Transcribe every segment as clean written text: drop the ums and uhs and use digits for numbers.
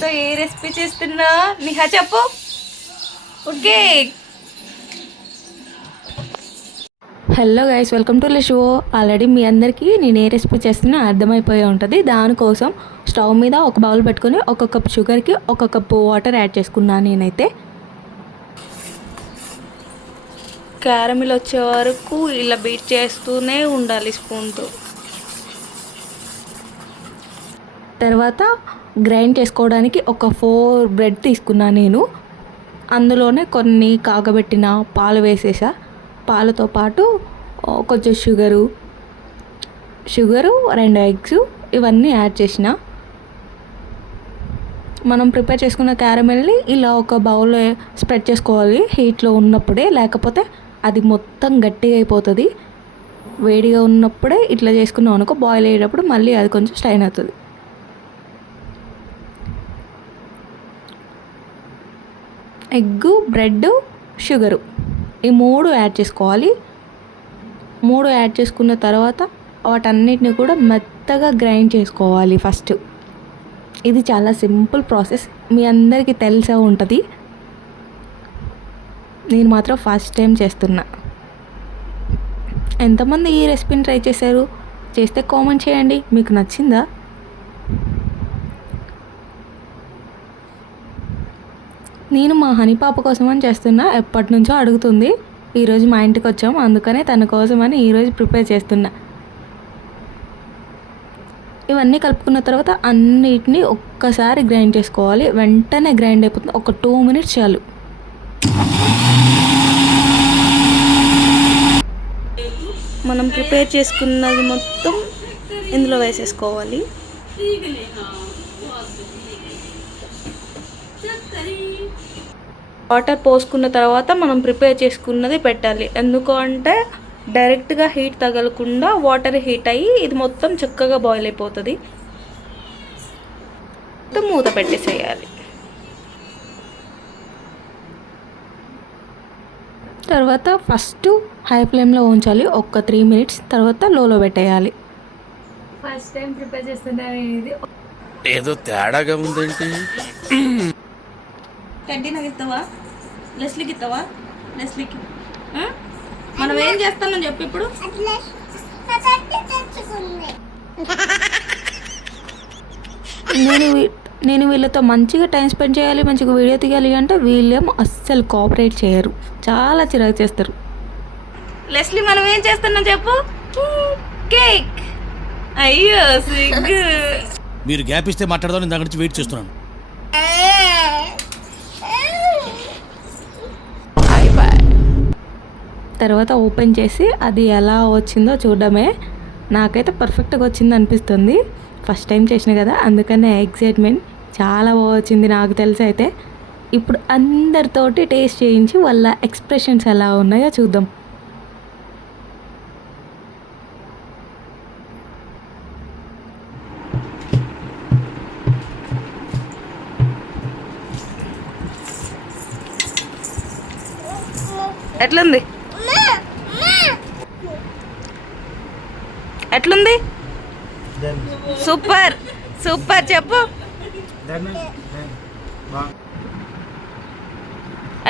కేక్తో ఏ recipe చేస్తున్నా నిహా చెప్పు. Okay. Hello guys, welcome to show. Already మీ అందరికీ నేను ఏ రెసిపీ చేస్తున్నా అర్థమైపోయి ఉంటుంది. దానికోసం స్టవ్ మీద ఒక బౌల్ పెట్టుకొని ఒక కప్ షుగర్కి ఒక కప్పు వాటర్ యాడ్ చేసుకున్నాను. నేనైతే క్యారమిల్ వచ్చే వరకు ఇలా బీట్ చేస్తూనే ఉండాలి స్పూన్తో. తర్వాత గ్రైండ్ చేసుకోవడానికి ఒక 4 బ్రెడ్ తీసుకున్నాను నేను. అందులోనే కొన్ని కాగబెట్టిన పాలు వేసేసా. పాలతో పాటు కొంచెం షుగరు 2 ఎగ్స్ ఇవన్నీ యాడ్ చేసిన. మనం ప్రిపేర్ చేసుకున్న క్యారమెల్ని ఇలా ఒక బౌల్లో స్ప్రెడ్ చేసుకోవాలి హీట్లో ఉన్నప్పుడే, లేకపోతే అది మొత్తం గట్టిగా అయిపోతుంది. వేడిగా ఉన్నప్పుడే ఇట్లా చేసుకున్నాం అనుకో, బాయిల్ అయ్యేటప్పుడు మళ్ళీ అది కొంచెం స్టైన్ అవుతుంది. ఎగ్గు, బ్రెడ్, షుగరు ఈ 3 యాడ్ చేసుకోవాలి. 3 యాడ్ చేసుకున్న తర్వాత వాటన్నిటిని కూడా మెత్తగా గ్రైండ్ చేసుకోవాలి ఫస్ట్. ఇది చాలా సింపుల్ ప్రాసెస్, మీ అందరికీ తెలిసే ఉంటుంది. నేను మాత్రం ఫస్ట్ టైం చేస్తున్నా. ఎంతమంది ఈ రెసిపీని ట్రై చేశారు? చేస్తే కామెంట్ చేయండి, మీకు నచ్చిందా? నేను మా హనీ పాప కోసమని చేస్తున్నా. ఎప్పటి నుంచో అడుగుతుంది. ఈరోజు మా ఇంటికి వచ్చాము, అందుకనే తన కోసమని ఈరోజు ప్రిపేర్ చేస్తున్నా. ఇవన్నీ కలుపుకున్న తర్వాత అన్నిటినీ ఒక్కసారి గ్రైండ్ చేసుకోవాలి. వెంటనే గ్రైండ్ అయిపోతుంది, ఒక 2 మినిట్స్ చాలు. మనం ప్రిపేర్ చేసుకున్నది మొత్తం ఇందులో వేసేసుకోవాలి. వాటర్ పోసుకున్న తర్వాత మనం ప్రిపేర్ చేసుకున్నది పెట్టాలి. ఎందుకు అంటే డైరెక్ట్గా హీట్ తగలకుండా వాటర్ హీట్ అయ్యి ఇది మొత్తం చక్కగా బాయిల్ అయిపోతుంది. మూత పెట్టేసేయాలి. తర్వాత ఫస్ట్ హై ఫ్లేమ్లో ఉంచాలి ఒక 3 మినిట్స్, తర్వాత లోలో పెట్టేయాలి. ఫస్ట్ టైం ప్రిపేర్ చేస్తున్నాను. ఇది ఏదో తేడాగా ఉందేంటి? కంటిన్యూ ఇస్తావా? లెస్లీకి ఇస్తావా? లెస్లీకి మనం ఏం చేస్తామని చెప్పి ఇప్పుడు నేను వీళ్ళతో మంచిగా టైం స్పెండ్ చేయాలి, మంచిగా వీడియో తీయాలి అంటే వీళ్ళేమో అస్సలు కోఆపరేట్ చేయరు, చాలా చిరాకు చేస్తారు. లెస్లీ మనం ఏం చేస్తున్నాం చెప్పు. కేక్. అయ్యో సిగ్గు. మీరు గ్యాప్ ఇస్తే మాట్లాడదాం, నేను దాని గురించి వెయిట్ చేస్తున్నాను. తర్వాత ఓపెన్ చేసి అది ఎలా వచ్చిందో చూడడమే. నాకైతే పర్ఫెక్ట్గా వచ్చింది అనిపిస్తుంది. ఫస్ట్ టైం చేసిన కదా, అందుకనే ఎక్సైట్మెంట్. చాలా బాగా వచ్చింది నాకు తెలిసి. అయితే ఇప్పుడు అందరితోటి టేస్ట్ చేయించి వాళ్ళ ఎక్స్ప్రెషన్స్ ఎలా ఉన్నాయో చూద్దాం. ఎట్లుంది? ఎట్లుంది? సూపర్ సూపర్ చెప్పు.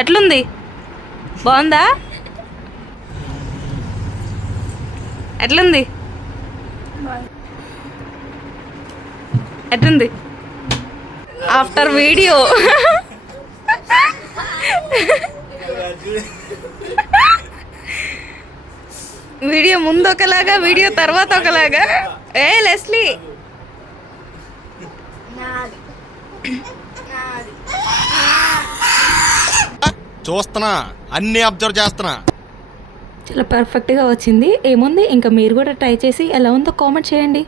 ఎట్లుంది? బాగుందా? ఎట్లుంది? ఎట్లుంది? ఆఫ్టర్ వీడియో వీడియో ముందు ఒకలాగా, వీడియో తర్వాత ఒకలాగా. లెస్లీ చూస్తున్నా, అన్ని అబ్జర్వ్ చేస్తున్నా. చాలా పర్ఫెక్ట్గా వచ్చింది. ఏముంది, ఇంకా మీరు కూడా ట్రై చేసి ఎలా ఉందో కామెంట్ చేయండి.